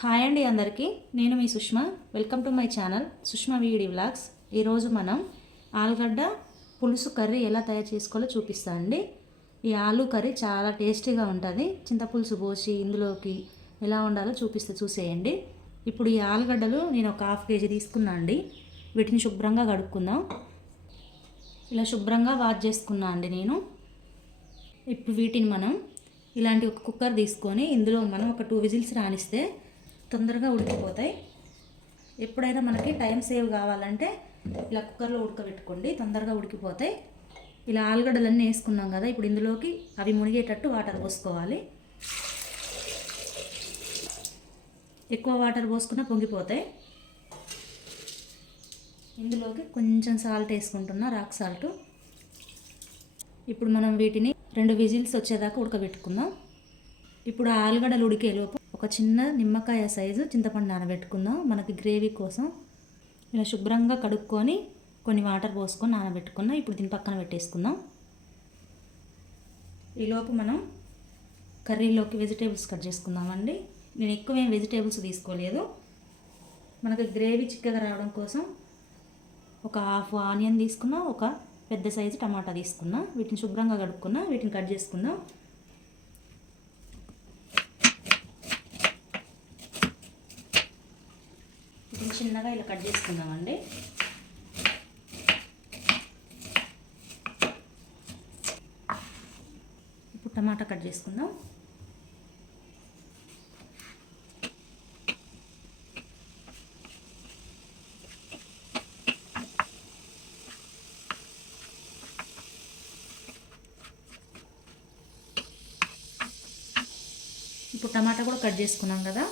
Hi అండి అందరికీ. నేను మీ Sushma. Welcome to my channel Sushma వీడి వ్లాగ్స్. ఈరోజు మనం ఆలుగడ్డ పులుసు కర్రీ ఎలా తయారు చేసుకోవాలో చూపిస్తాను అండి. ఈ ఆలు కర్రీ చాలా టేస్టీగా ఉంటుంది. చింతపులుసు పోసి ఇందులోకి ఎలా ఉండాలో చూసేయండి. ఇప్పుడు ఈ ఆలుగడ్డలు నేను ఒక హాఫ్ కేజీ తీసుకున్నా అండి. వీటిని శుభ్రంగా కడుక్కుందాం. ఇలా శుభ్రంగా వాష్ చేసుకున్నా అండి నేను. ఇప్పుడు వీటిని మనం ఇలాంటి ఒక కుక్కర్ తీసుకొని ఇందులో మనం ఒక 2 విజిల్స్ రానిస్తే తొందరగా ఉడికిపోతాయి. ఎప్పుడైనా మనకి టైం సేవ్ కావాలంటే ఇలా కుక్కర్లో ఉడకబెట్టుకోండి, తొందరగా ఉడికిపోతాయి. ఇలా ఆలుగడ్డలన్నీ వేసుకున్నాం కదా, ఇప్పుడు ఇందులోకి అవి మునిగేటట్టు వాటర్ పోసుకోవాలి. ఎక్కువ వాటర్ పోసుకున్నా పొంగిపోతాయి. ఇందులోకి కొంచెం సాల్ట్ వేసుకుంటున్నా, రాక్ సాల్ట్. ఇప్పుడు మనం వీటిని 2 విజిల్స్ వచ్చేదాకా ఉడకబెట్టుకుందాం. ఇప్పుడు ఆలుగడ్డలు ఉడికేలోపు ఒక చిన్న నిమ్మకాయ సైజు చింతపండు నానబెట్టుకుందాం. మనకి గ్రేవీ కోసం ఇలా శుభ్రంగా కడుక్కొని కొన్ని వాటర్ పోసుకొని నానబెట్టుకుందాం. ఇప్పుడు దీన్ని పక్కన పెట్టేసుకుందాం. ఈలోపు మనం కర్రీలోకి వెజిటేబుల్స్ కట్ చేసుకుందామండి. నేను ఎక్కువ ఏం వెజిటేబుల్స్ తీసుకోలేదు. మనకి గ్రేవీ చిక్కగా రావడం కోసం ఒక హాఫ్ ఆనియన్ తీసుకున్నా, ఒక పెద్ద సైజు టమాటా తీసుకున్నా. వీటిని శుభ్రంగా కడుక్కున్నా. వీటిని కట్ చేసుకుందాం. వీటిని చిన్నగా ఇలా కట్ చేసుకుందామండి. ఇప్పుడు టమాటా కట్ చేసుకుందాం. ఇప్పుడు టమాటా కూడా కట్ చేసుకున్నాం కదా,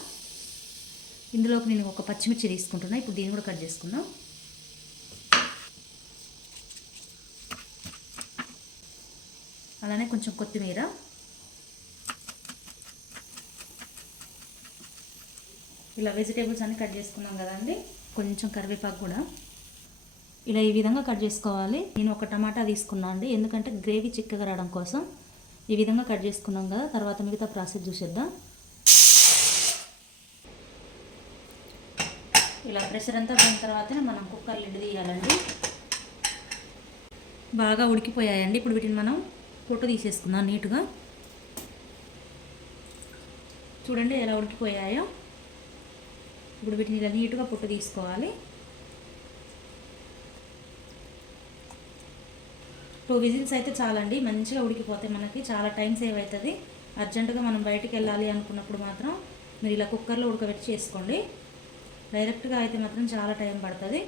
ఇందులోకి నేను ఒక పచ్చిమిర్చి తీసుకుంటున్నా. ఇప్పుడు దీన్ని కూడా కట్ చేసుకుందాం. అలానే కొంచెం కొత్తిమీర, ఇలా వెజిటేబుల్స్ అన్నీ కట్ చేసుకున్నాం కదండి. కొంచెం కరివేపాకు కూడా ఇలా ఈ విధంగా కట్ చేసుకోవాలి. నేను ఒక టమాటా తీసుకున్నా అండి, ఎందుకంటే గ్రేవీ చిక్కగా రావడం కోసం. ఈ విధంగా కట్ చేసుకున్నాం కదా, తర్వాత మిగతా ప్రాసెస్ చూసేద్దాం. ఇలా ప్రెషర్ అంతా పోయిన తర్వాతనే మనం కుక్కర్ లిడ్ తీయాలండి. బాగా ఉడికిపోయాయండి. ఇప్పుడు వీటిని మనం పొట్టు తీసేసుకుందాం నీట్గా. చూడండి ఎలా ఉడికిపోయాయో. ఇప్పుడు వీటిని ఇలా నీట్గా పొట్టు తీసుకోవాలి. 2 విజిల్స్ అయితే చాలండి, మంచిగా ఉడికిపోతాయి. మనకి చాలా టైం సేవ్ అవుతుంది. అర్జెంటుగా మనం బయటికి వెళ్ళాలి అనుకున్నప్పుడు మాత్రం మీరు ఇలా కుక్కర్లో ఉడకబెట్టి చేసుకోండి. డైరెక్ట్గా అయితే మాత్రం చాలా టైం పడుతుంది.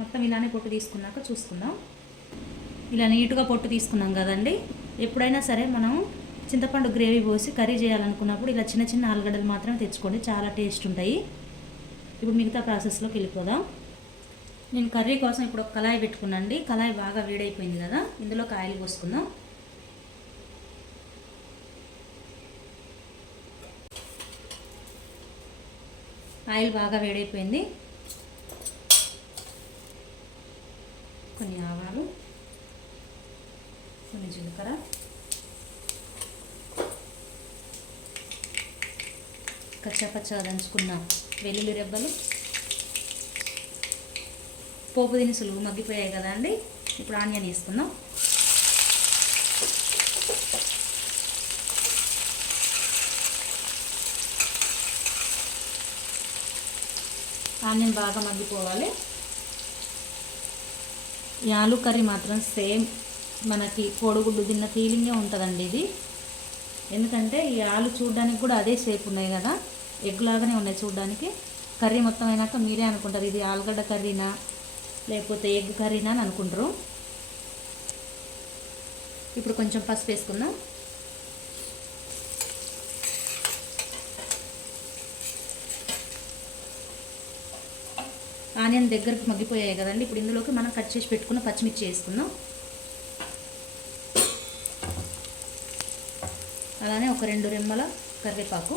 మొత్తం ఇలానే పొట్టు తీసుకున్నాక చూసుకుందాం. ఇలా నీట్గా పొట్టు తీసుకున్నాం కదండి. ఎప్పుడైనా సరే మనం చింతపండు గ్రేవీ పోసి కర్రీ చేయాలనుకున్నప్పుడు ఇలా చిన్న చిన్న ఆలుగడ్డలు మాత్రమే తెచ్చుకోండి, చాలా టేస్ట్ ఉంటాయి. ఇప్పుడు మిగతా ప్రాసెస్లోకి వెళ్ళిపోదాం. నేను కర్రీ కోసం ఇప్పుడు ఒక కళాయి పెట్టుకున్నాండి. కళాయి బాగా వేడైపోయింది కదా, ఇందులోకి ఆయిల్ పోసుకుందాం. ఆయిల్ బాగా వేడైపోయింది. కొన్ని ఆవాలు, కొన్ని జీలకర్ర, కచ్చాపచ్చగా దంచుకున్న వెల్లుల్లి రెబ్బలు, పోపు దినుసులు మగ్గిపోయాయి కదా అండి. ఇప్పుడు ఆనియన్ వేసుకుందాం. ఆనియన్ బాగా మగ్గిపోవాలి. ఈ ఆలు కర్రీ మాత్రం సేమ్ మనకి కోడిగుడ్డు తిన్న ఫీలింగే ఉంటుందండి ఇది. ఎందుకంటే ఈ ఆలు చూడడానికి కూడా అదే షేప్ ఉన్నాయి కదా, ఎగ్ లాగానే ఉన్నాయి చూడడానికి. కర్రీ మొత్తం అయినాక మీరే అనుకుంటారు ఇది ఆలుగడ్డ కర్రీనా లేకపోతే ఎగ్ కర్రీనా అని అనుకుంటారు. ఇప్పుడు కొంచెం పసుపు వేసుకుందాం. ఆనియన్ దగ్గరకు మగ్గిపోయాయి కదండి. ఇప్పుడు ఇందులోకి మనం కట్ చేసి పెట్టుకున్న పచ్చిమిర్చి వేసుకుందాం. అలానే ఒక 2 రెమ్మల కరివేపాకు,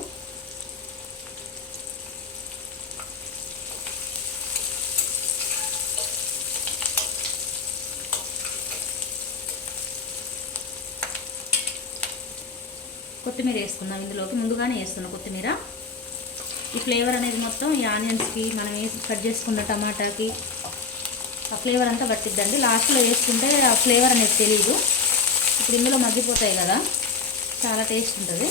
కొత్తిమీర వేసుకుందాం ఇందులోకి. ముందుగానే వేస్తున్నాం కొత్తిమీర. ఈ ఫ్లేవర్ అనేది మొత్తం ఈ ఆనియన్స్కి మనం కట్ చేసుకున్న టమాటాకి ఆ ఫ్లేవర్ అంతా పట్టిద్దండి. లాస్ట్లో వేసుకుంటే ఆ ఫ్లేవర్ అనేది తెలియదు. ఇప్పుడు ఇందులో మగ్గిపోతాయి కదా, చాలా టేస్ట్ ఉంటుంది.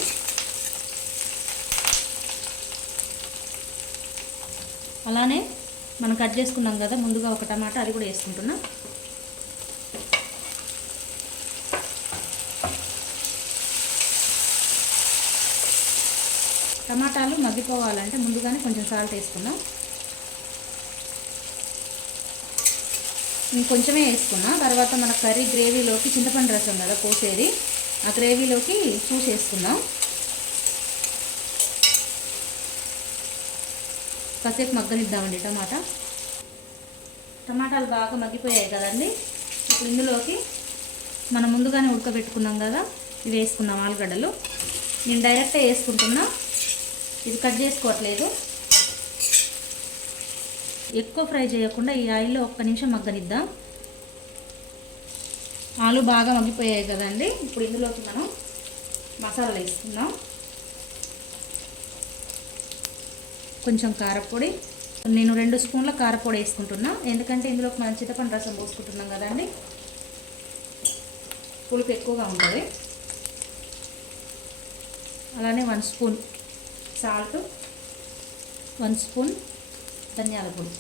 అలానే మనం కట్ చేసుకున్నాం కదా ముందుగా ఒక టమాటా, అది కూడా వేసుకుంటున్నాం. టమాటాలు మగ్గిపోవాలంటే ముందుగానే కొంచెం సాల్ట్ వేసుకున్నాం. నేను కొంచెమే వేసుకున్నా. తర్వాత మన కర్రీ గ్రేవీలోకి చింతపండు రసం కదా పోసేది, ఆ గ్రేవీలోకి చూసి వేసుకుందాం. కాసేపు మగ్గనిద్దామండి టమాటాలు బాగా మగ్గిపోయాయి కదండి. ఇప్పుడు ఇందులోకి మనం ముందుగానే ఉడకబెట్టుకున్నాం కదా ఇవి వేసుకున్నాం. ఆలుగడ్డలు నేను డైరెక్ట్గా వేసుకుంటున్నా, ఇది కట్ చేసుకోవట్లేదు. ఎక్కువ ఫ్రై చేయకుండా ఈ ఆయిల్లో ఒక్క నిమిషం మగ్గనిద్దాం. ఆలు బాగా మగ్గిపోయాయి కదండి. ఇప్పుడు ఇందులోకి మనం మసాలాలు వేసుకుందాం. కొంచెం కారపొడి, నేను 2 స్పూన్ల కారపొడి వేసుకుంటున్నా. ఎందుకంటే ఇందులోకి మనం చింతపండు రసం పోసుకుంటున్నాం కదండి, పులుపు ఎక్కువగా ఉంటుంది. అలానే 1 స్పూన్ సాల్ట్, 1 స్పూన్ ధనియాల పొడి.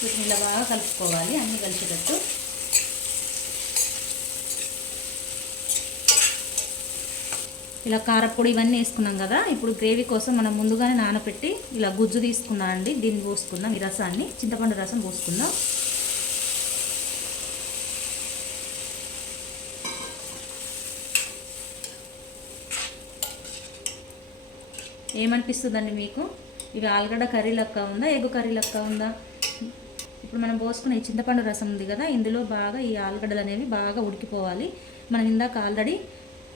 వీటిని ఇలా బాగా కలుపుకోవాలి, అన్నీ కలిసేటట్టు. ఇలా కారపొడి ఇవన్నీ వేసుకున్నాం కదా. ఇప్పుడు గ్రేవీ కోసం మనం ముందుగానే నానబెట్టి ఇలా గుజ్జు తీసుకున్నాం అండి, దీన్ని పోసుకుందాం. ఈ రసాన్ని చింతపండు రసం పోసుకుందాం. ఏమనిపిస్తుందండి మీకు? ఇవి ఆలుగడ్డ కర్రీ లెక్క ఉందా, ఎగ్ కర్రీ లెక్క ఉందా? ఇప్పుడు మనం పోసుకునే ఈ చింతపండు రసం ఉంది కదా, ఇందులో బాగా ఈ ఆలుగడ్డలు అనేవి బాగా ఉడికిపోవాలి. మనం ఇందాక ఆల్రెడీ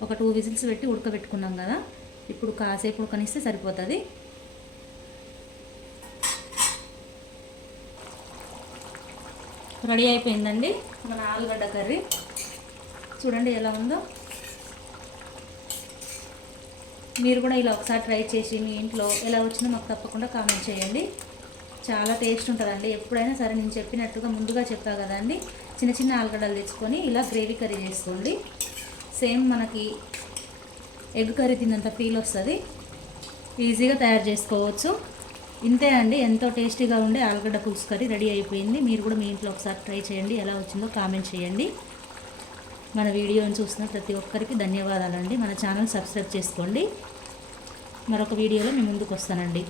ఒక 2 విజిల్స్ పెట్టి ఉడకబెట్టుకున్నాం కదా, ఇప్పుడు కాసేపు ఉడకనిస్తే సరిపోతుంది. రెడీ అయిపోయిందండి మన ఆలుగడ్డ కర్రీ. చూడండి ఎలా ఉందో. మీరు కూడా ఇలా ఒకసారి ట్రై చేసి మీ ఇంట్లో ఎలా వచ్చిందో మాకు తప్పకుండా కామెంట్ చేయండి. చాలా టేస్ట్ ఉంటుందండి. ఎప్పుడైనా సరే నేను చెప్పినట్టుగా ముందుగా చెప్పా కదండి, చిన్న చిన్న ఆలుగడ్డలు తెచ్చుకొని ఇలా గ్రేవీ కర్రీ చేసుకోండి. సేమ్ మనకి ఎగ్ కర్రీ తిన్నంత ఫీల్ వస్తుంది. ఈజీగా తయారు చేసుకోవచ్చు. ఇంతే అండి, ఎంతో టేస్టీగా ఉండే ఆలుగడ్డ పులుసు కర్రీ రెడీ అయిపోయింది. మీరు కూడా మీ ఇంట్లో ఒకసారి ట్రై చేయండి, ఎలా వచ్చిందో కామెంట్ చేయండి. మన వీడియోని చూసిన ప్రతి ఒక్కరికి ధన్యవాదాలండి. మన ఛానల్ సబ్స్క్రైబ్ చేసుకోండి. మరొక వీడియోలో మీ ముందుకు వస్తానండి.